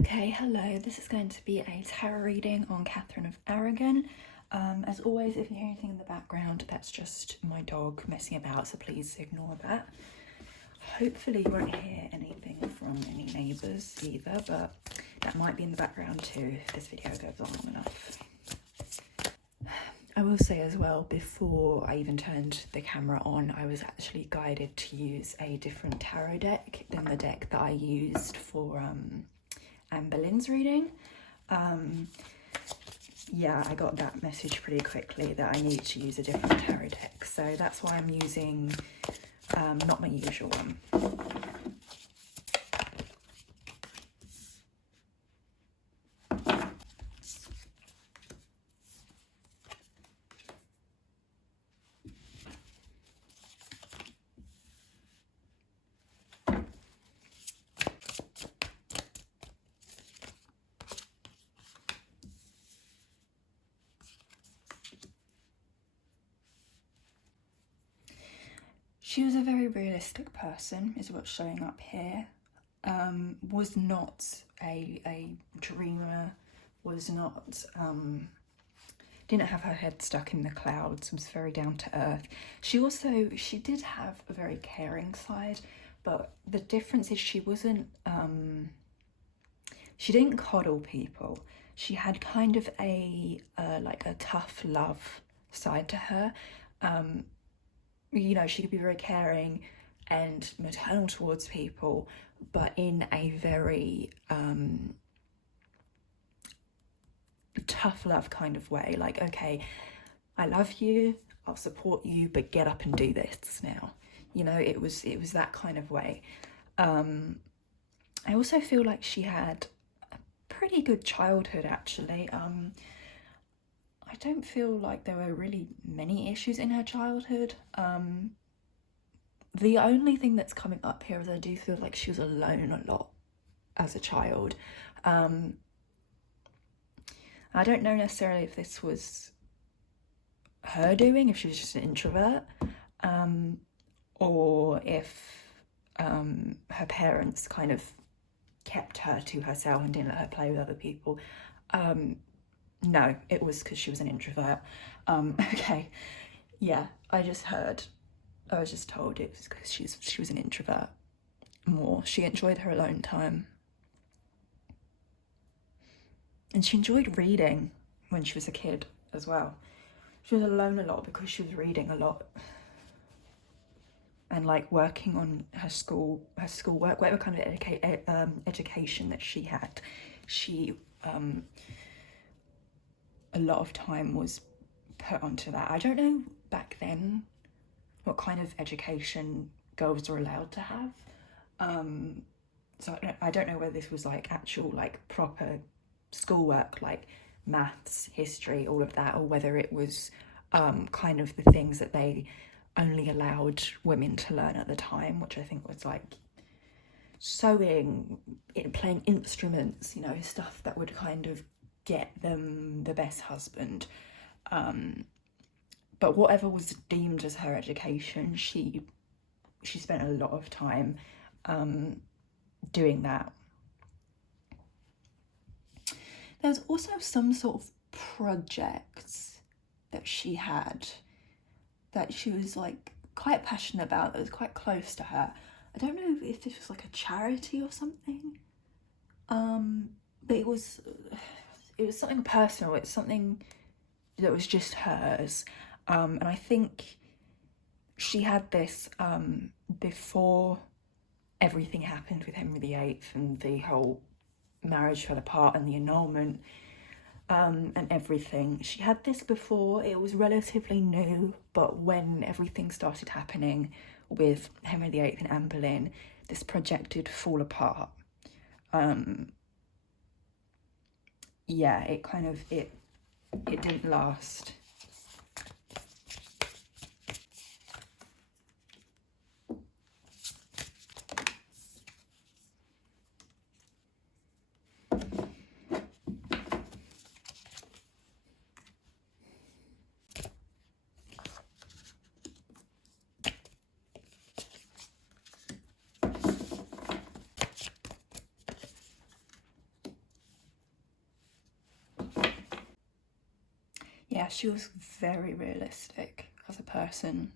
Okay, hello. This is going to be a tarot reading on Catherine of Aragon. As always, if you hear anything in the background, that's just my dog messing about, so please ignore that. Hopefully you won't hear anything from any neighbours either, but that might be in the background too if this video goes on long enough. I will say as well, before I even turned the camera on, I was actually guided to use a different tarot deck than the deck that I used for Anne Boleyn's reading. Yeah, I got that message pretty quickly that I need to use a different tarot deck, so that's why I'm using not my usual one. She was a very realistic person, is what's showing up here. Was not a dreamer, was not, didn't have her head stuck in the clouds, was very down to earth. She did have a very caring side, but the difference is she wasn't, she didn't coddle people. She had kind of like a tough love side to her. You know, she could be very caring and maternal towards people, but in a very tough love kind of way. Like, okay, I love you, I'll support you, but get up and do this now. You know, it was that kind of way. I also feel like she had a pretty good childhood, actually. I don't feel like there were really many issues in her childhood. The only thing that's coming up here is I do feel like she was alone a lot as a child. I don't know necessarily if this was her doing, if she was just an introvert, or if her parents kind of kept her to herself and didn't let her play with other people. No, it was because she was an introvert. Okay, yeah, I was just told it was because she was an introvert more. She enjoyed her alone time. And she enjoyed reading when she was a kid as well. She was alone a lot because she was reading a lot. And like working on her schoolwork, whatever kind of education that she had, she a lot of time was put onto that. I don't know back then what kind of education girls were allowed to have. So I don't know whether this was like actual like proper schoolwork, like maths, history, all of that, or whether it was kind of the things that they only allowed women to learn at the time, which I think was like sewing, playing instruments, you know, stuff that would kind of get them the best husband. But whatever was deemed as her education, she spent a lot of time doing that. There's also some sort of projects that she had that she was like quite passionate about, that was quite close to her. I don't know if this was like a charity or something, but it was something personal. It's something that was just hers, and I think she had this before everything happened with Henry VIII and the whole marriage fell apart and the annulment and everything. She had this before. It was relatively new, but when everything started happening with Henry VIII and Anne Boleyn, this project did fall apart. Yeah, it kind of, it didn't last. Yeah, she was very realistic as a person.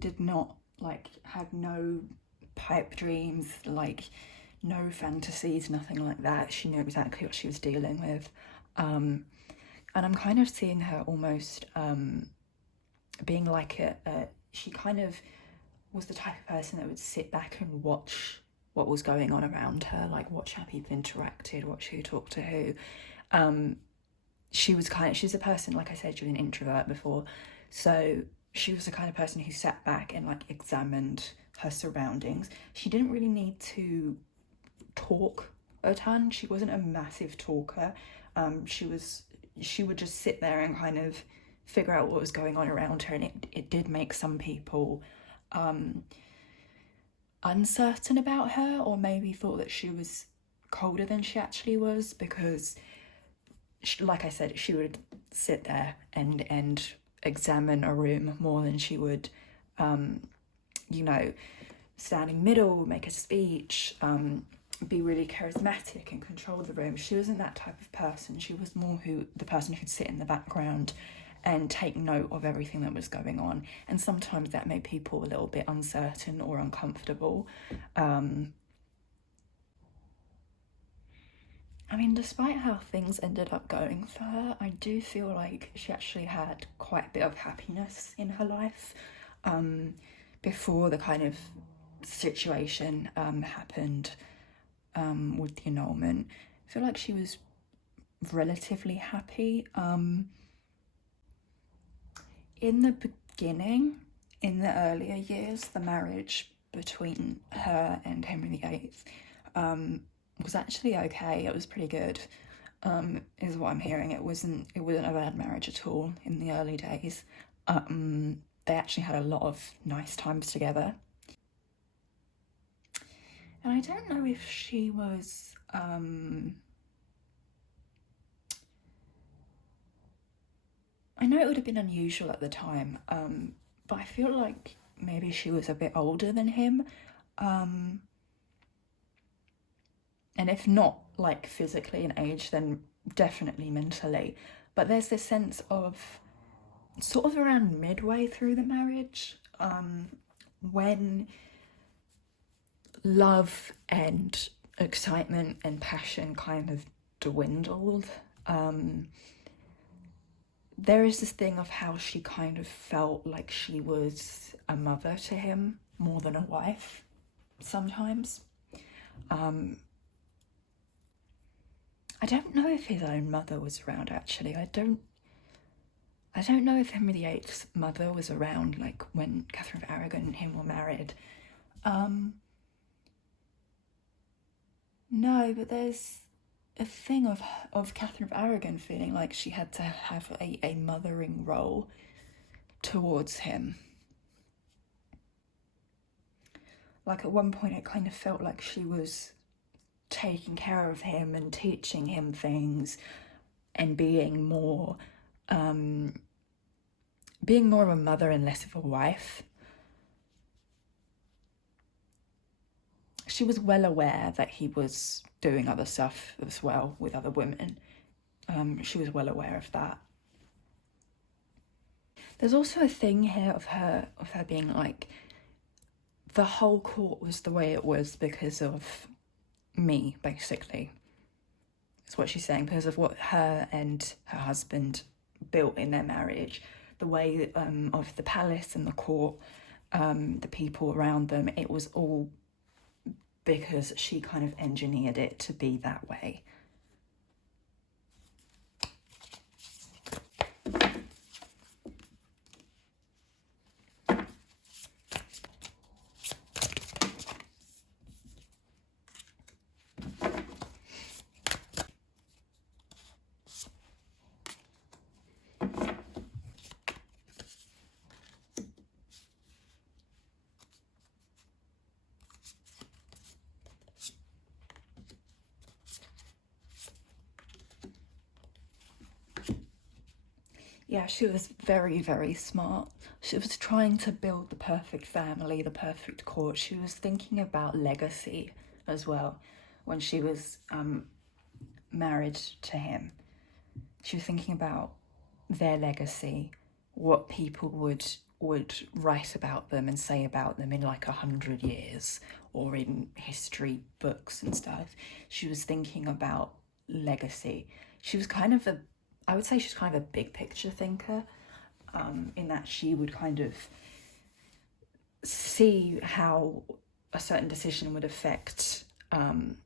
Did not, like, had no pipe dreams, like, no fantasies, nothing like that. She knew exactly what she was dealing with. And I'm kind of seeing her almost being like she kind of was the type of person that would sit back and watch what was going on around her, like watch how people interacted, watch who talked to who. She's a person, like I said, she was an introvert before, so she was the kind of person who sat back and like examined her surroundings. She didn't really need to talk a ton. She wasn't a massive talker. She would just sit there and kind of figure out what was going on around her, and it did make some people uncertain about her, or maybe thought that she was colder than she actually was, because like I said, she would sit there and examine a room more than she would, standing middle, make a speech, be really charismatic and control the room. She wasn't that type of person. She was more the person who'd sit in the background and take note of everything that was going on. And sometimes that made people a little bit uncertain or uncomfortable. I mean, despite how things ended up going for her, I do feel like she actually had quite a bit of happiness in her life before the kind of situation happened with the annulment. I feel like she was relatively happy. In the beginning, in the earlier years, the marriage between her and Henry VIII was actually okay. It was pretty good, is what I'm hearing. It wasn't a bad marriage at all in the early days. They actually had a lot of nice times together. And I don't know if she was I know it would have been unusual at the time, but I feel like maybe she was a bit older than him. And if not like physically in age, then definitely mentally. But there's this sense of sort of around midway through the marriage, when love and excitement and passion kind of dwindled. There is this thing of how she kind of felt like she was a mother to him more than a wife sometimes. I don't know if his own mother was around, actually. I don't know if Henry VIII's mother was around, like, when Catherine of Aragon and him were married. No, but there's a thing of Catherine of Aragon feeling like she had to have a mothering role towards him. Like, at one point it kind of felt like she was taking care of him and teaching him things and being more of a mother and less of a wife. She was well aware that he was doing other stuff as well with other women. She was well aware of that. There's also a thing here of her being like, the whole court was the way it was because of me, basically. That's what she's saying, because of what her and her husband built in their marriage. The way of the palace and the court, the people around them, it was all because she kind of engineered it to be that way. Yeah, she was very, very smart. She was trying to build the perfect family, the perfect court. She was thinking about legacy as well when she was married to him. She was thinking about their legacy, what people would write about them and say about them in like 100 years or in history books and stuff. She was thinking about legacy. She was kind of I would say she's kind of a big picture thinker, in that she would kind of see how a certain decision would affect a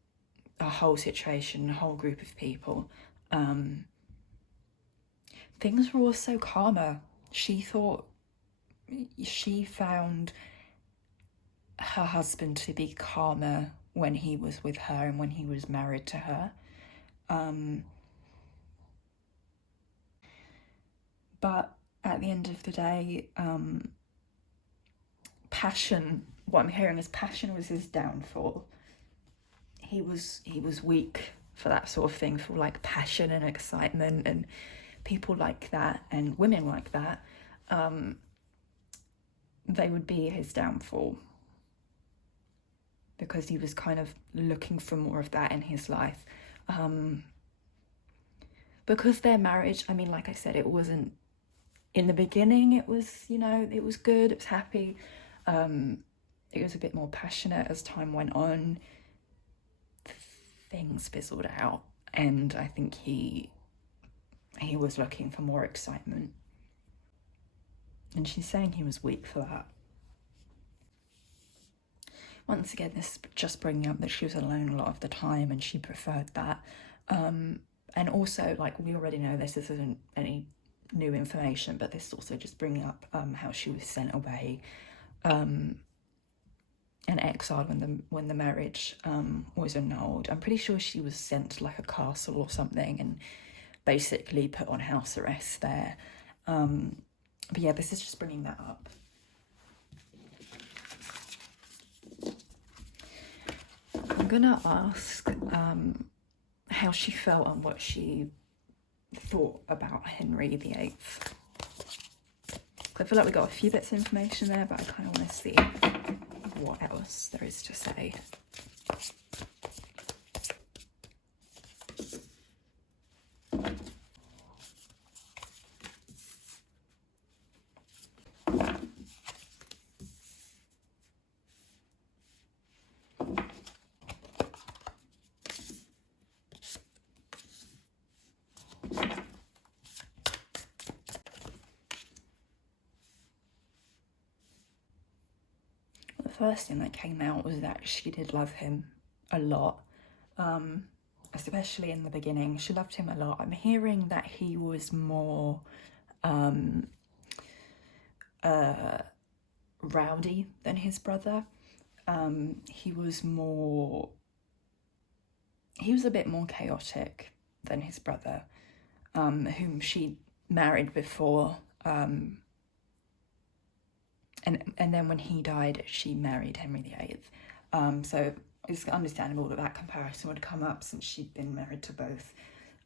whole situation, a whole group of people. Things were also calmer. She thought she found her husband to be calmer when he was with her and when he was married to her. But at the end of the day, passion, what I'm hearing is passion was his downfall. He was weak for that sort of thing, for like passion and excitement and people like that and women like that. They would be his downfall, because he was kind of looking for more of that in his life. Because their marriage, I mean, like I said, it wasn't, in the beginning it was, you know, it was good, it was happy. It was a bit more passionate as time went on. Things fizzled out, and I think he was looking for more excitement. And she's saying he was weak for that. Once again, this is just bringing up that she was alone a lot of the time and she preferred that. And also, like, we already know this isn't any new information, but this is also just bringing up how she was sent away and exiled when the marriage was annulled. I'm pretty sure she was sent to like a castle or something and basically put on house arrest there. But yeah, this is just bringing that up. I'm gonna ask how she felt and what she thought about Henry VIII. I feel like we got a few bits of information there, but I kind of want to see what else there is to say. First thing that came out was that she did love him a lot, especially in the beginning. She loved him a lot. I'm hearing that he was more rowdy than his brother. He was a bit more chaotic than his brother, whom she married before. And then when he died, she married Henry VIII. So it's understandable that comparison would come up since she'd been married to both.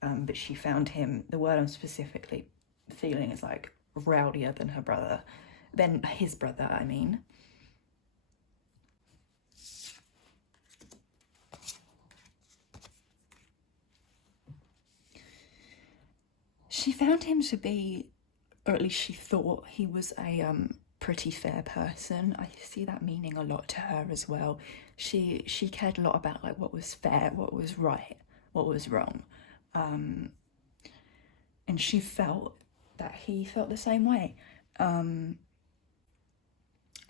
But she found him, the word I'm specifically feeling is like rowdier than his brother, I mean. She found him to be, or at least she thought he was a pretty fair person. I see that meaning a lot to her as well. She cared a lot about like what was fair, what was right, what was wrong, and she felt that he felt the same way. And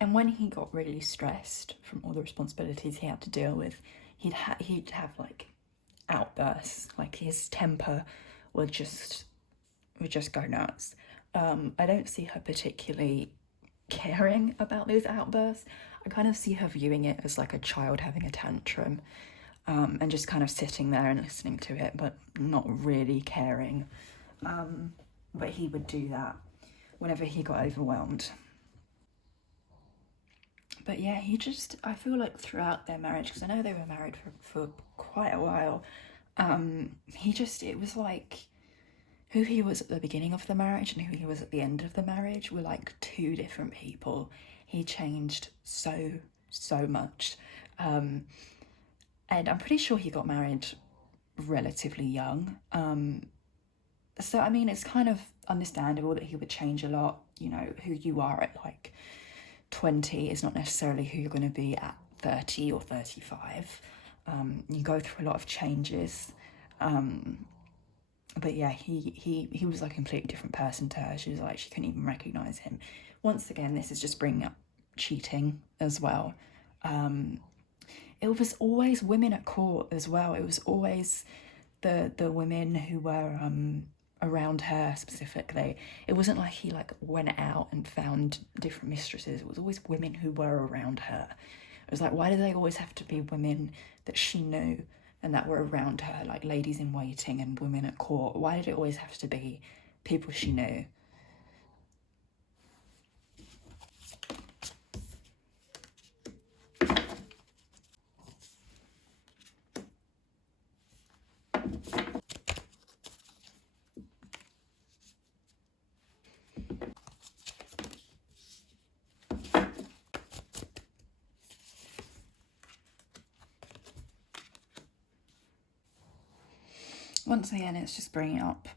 when he got really stressed from all the responsibilities he had to deal with, he'd have like outbursts, like his temper would just go nuts. I don't see her particularly caring about those outbursts. I kind of see her viewing it as like a child having a tantrum, and just kind of sitting there and listening to it, but not really caring. But he would do that whenever he got overwhelmed. But yeah, I feel like throughout their marriage, because I know they were married for quite a while, it was like who he was at the beginning of the marriage and who he was at the end of the marriage were like two different people. He changed so much. And I'm pretty sure he got married relatively young. So, I mean, it's kind of understandable that he would change a lot. You know, who you are at like 20 is not necessarily who you're going to be at 30 or 35. You go through a lot of changes. But yeah, he was like a completely different person to her. She was like, she couldn't even recognise him. Once again, this is just bringing up cheating as well. It was always women at court as well. It was always the women who were around her specifically. It wasn't like he like went out and found different mistresses. It was always women who were around her. It was like, why do they always have to be women that she knew and that were around her, like ladies in waiting and women at court? Why did it always have to be people she knew? Once again, it's just bringing up,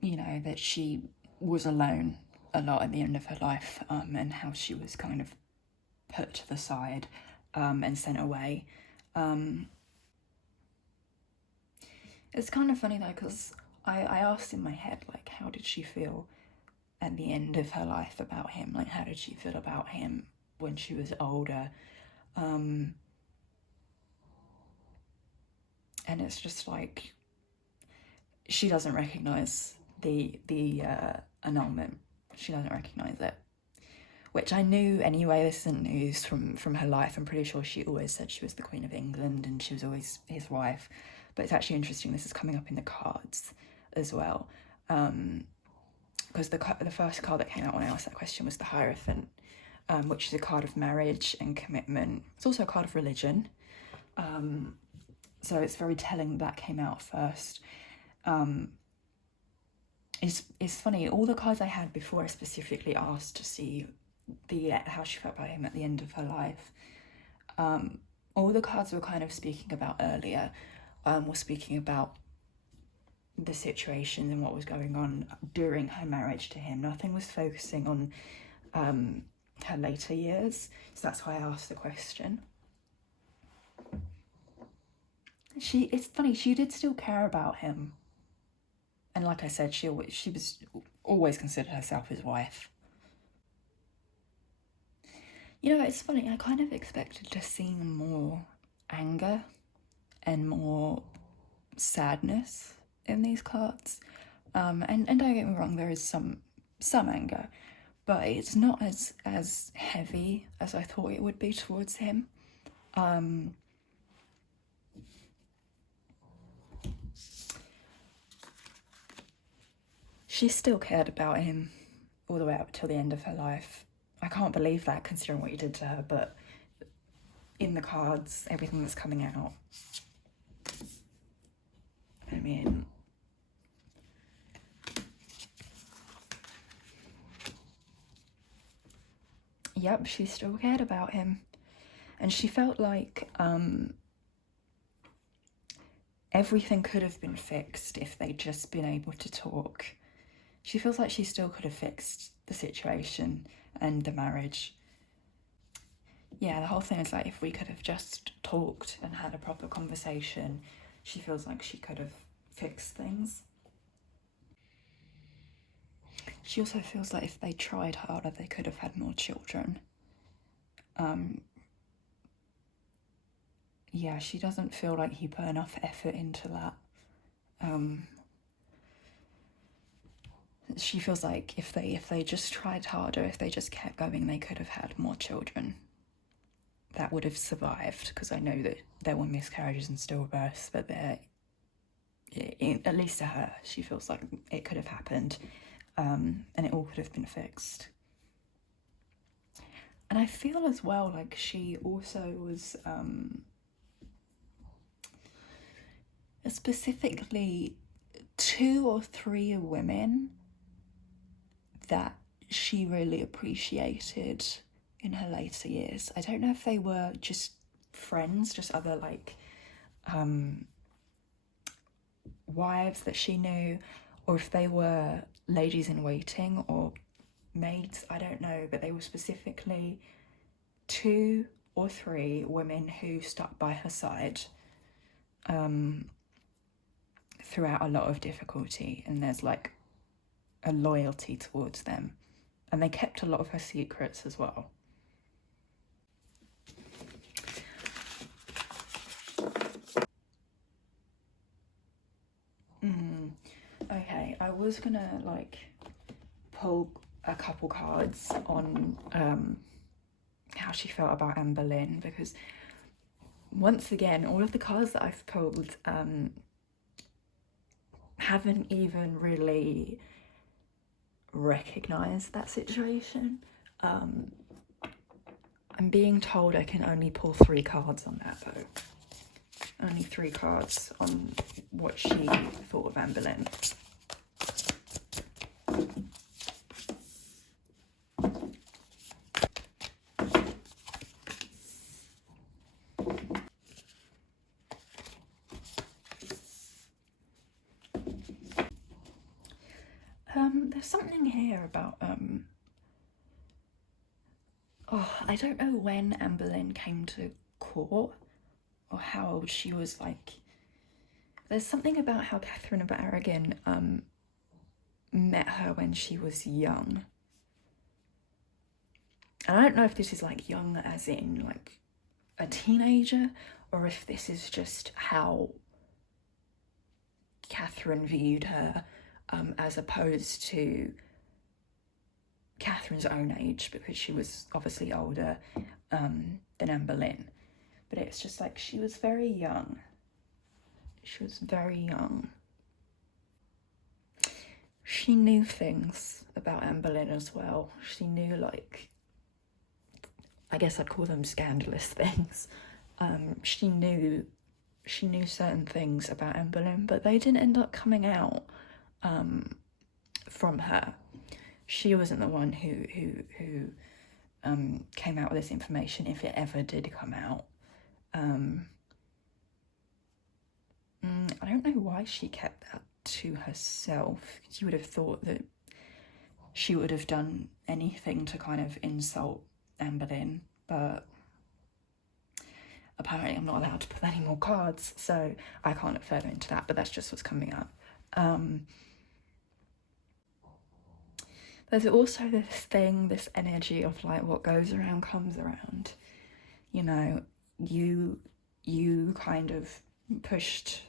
you know, that she was alone a lot at the end of her life, and how she was kind of put to the side and sent away. It's kind of funny though, because I asked in my head, like, how did she feel at the end of her life about him? Like, how did she feel about him when she was older? And it's just like, she doesn't recognise the annulment. She doesn't recognise it, which I knew anyway. This isn't news from her life. I'm pretty sure she always said she was the Queen of England and she was always his wife. But it's actually interesting, this is coming up in the cards as well, because the first card that came out when I asked that question was the Hierophant, which is a card of marriage and commitment. It's also a card of religion, so it's very telling that came out first. It's funny, all the cards I had before I specifically asked to see how she felt about him at the end of her life, all the cards were kind of speaking about earlier, were speaking about the situation and what was going on during her marriage to him. Nothing was focusing on her later years, so that's why I asked the question. It's funny, she did still care about him. And like I said, she was always considered herself his wife. You know, it's funny, I kind of expected to see more anger and more sadness in these cards. And don't get me wrong, there is some anger, but it's not as heavy as I thought it would be towards him. She still cared about him all the way up till the end of her life. I can't believe that, considering what he did to her, but in the cards, everything that's coming out, I mean, yep, she still cared about him. And she felt like everything could have been fixed if they'd just been able to talk. She feels like she still could have fixed the situation and the marriage. Yeah, the whole thing is like, if we could have just talked and had a proper conversation, she feels like she could have fixed things. She also feels like if they tried harder, they could have had more children. Yeah, she doesn't feel like he put enough effort into that. She feels like if they just tried harder, if they just kept going, they could have had more children that would have survived, because I know that there were miscarriages and stillbirths, but at least to her, she feels like it could have happened, and it all could have been fixed. And I feel as well like she also was specifically 2 or 3 women that she really appreciated in her later years. I don't know if they were just friends, just other like wives that she knew, or if they were ladies in waiting or maids, I don't know, but they were specifically 2 or 3 women who stuck by her side throughout a lot of difficulty, and there's like a loyalty towards them, and they kept a lot of her secrets as well. Okay, I was gonna like pull a couple cards on how she felt about Anne Boleyn, because once again, all of the cards that I've pulled haven't even really recognised that situation. I'm being told I can only pull 3 cards on that though. Only 3 cards on what she thought of Anne Boleyn. There's something here about I don't know when Anne Boleyn came to court or how old she was. Like, there's something about how Catherine of Aragon met her when she was young, and I don't know if this is like young as in like a teenager, or if this is just how Catherine viewed her, as opposed to Catherine's own age, because she was obviously older than Anne Boleyn. But it's just like she was very young. She was very young. She knew things about Anne Boleyn as well. She knew, like, I guess I'd call them scandalous things. She knew certain things about Anne Boleyn, but they didn't end up coming out from her. She wasn't the one who came out with this information, if it ever did come out. I don't know why she kept that to herself, because you would have thought that she would have done anything to kind of insult Anne Boleyn, but apparently I'm not allowed to put any more cards, so I can't look further into that, but that's just what's coming up. There's also this energy of like, what goes around comes around. You know, you kind of pushed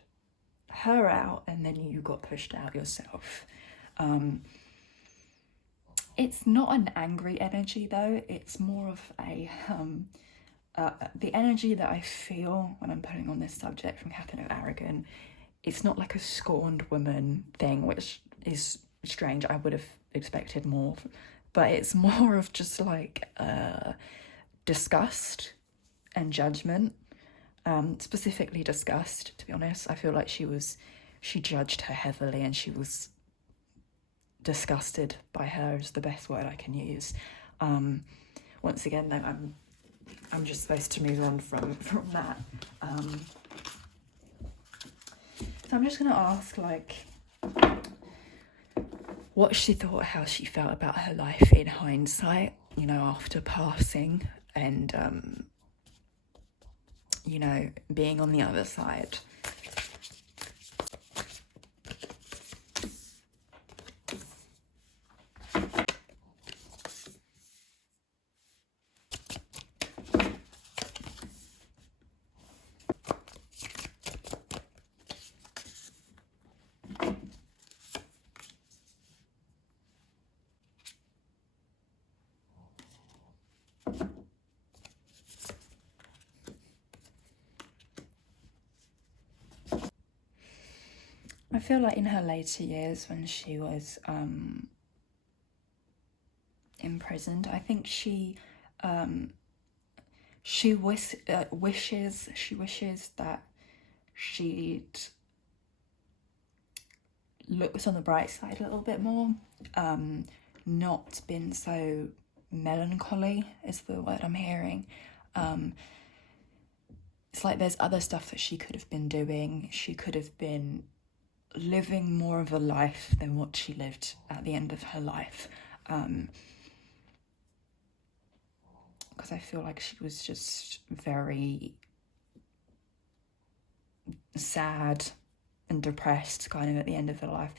her out, and then you got pushed out yourself. It's not an angry energy though, it's more of a the energy that I feel when I'm putting on this subject from Catherine of Aragon. It's not like a scorned woman thing, which is strange. I would have expected more, but it's more of just like disgust and judgment. Specifically disgust, to be honest. I feel like she judged her heavily, and she was disgusted by her is the best word I can use. Once again though, I'm just supposed to move on from that. So I'm just gonna ask like what she thought, how she felt about her life in hindsight, you know, after passing, and you know, being on the other side. I feel like in her later years, when she was imprisoned, I think she wishes that she'd looked on the bright side a little bit more, not been so melancholy is the word I'm hearing. It's like there's other stuff that she could have been doing. She could have been living more of a life than what she lived at the end of her life. Because I feel like she was just very sad and depressed kind of at the end of her life.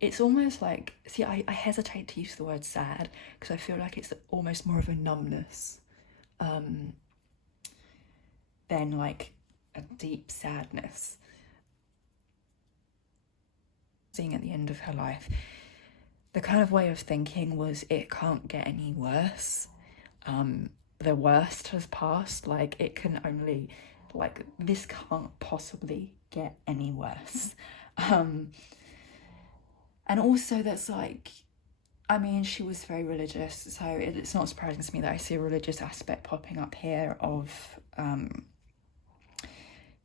It's almost like, see, I hesitate to use the word sad because I feel like it's almost more of a numbness than like a deep sadness. Seeing at the end of her life, the kind of way of thinking was, it can't get any worse. The worst has passed. Like, it can only, like, this can't possibly get any worse. And also that's like, I mean, she was very religious, so it's not surprising to me that I see a religious aspect popping up here of,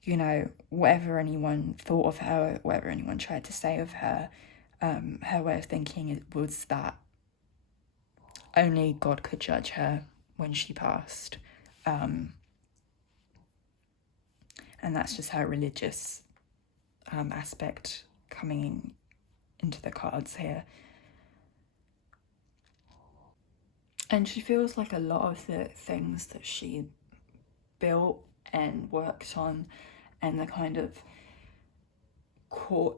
you know, whatever anyone thought of her, whatever anyone tried to say of her, her way of thinking was that only God could judge her when she passed. And that's just her religious aspect coming into the cards here. And she feels like a lot of the things that she built and worked on, and the kind of court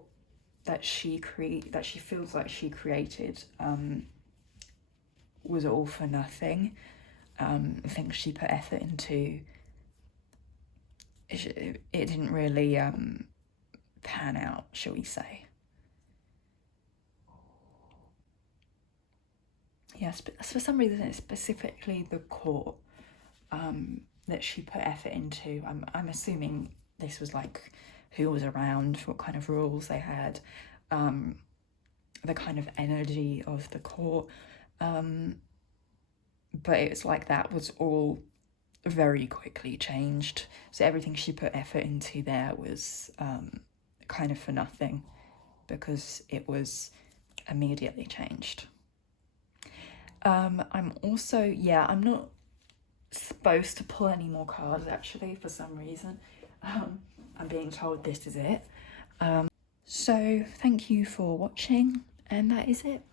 that she feels like she created, was all for nothing. Things she put effort into, it didn't really pan out, shall we say. Yes, but for some reason it's specifically the court that she put effort into. I'm assuming this was like who was around, what kind of rules they had, the kind of energy of the court. But it's like that was all very quickly changed. So everything she put effort into there was kind of for nothing, because it was immediately changed. I'm also, I'm not supposed to pull any more cards actually for some reason. I'm being told this is it. So thank you for watching, and that is it.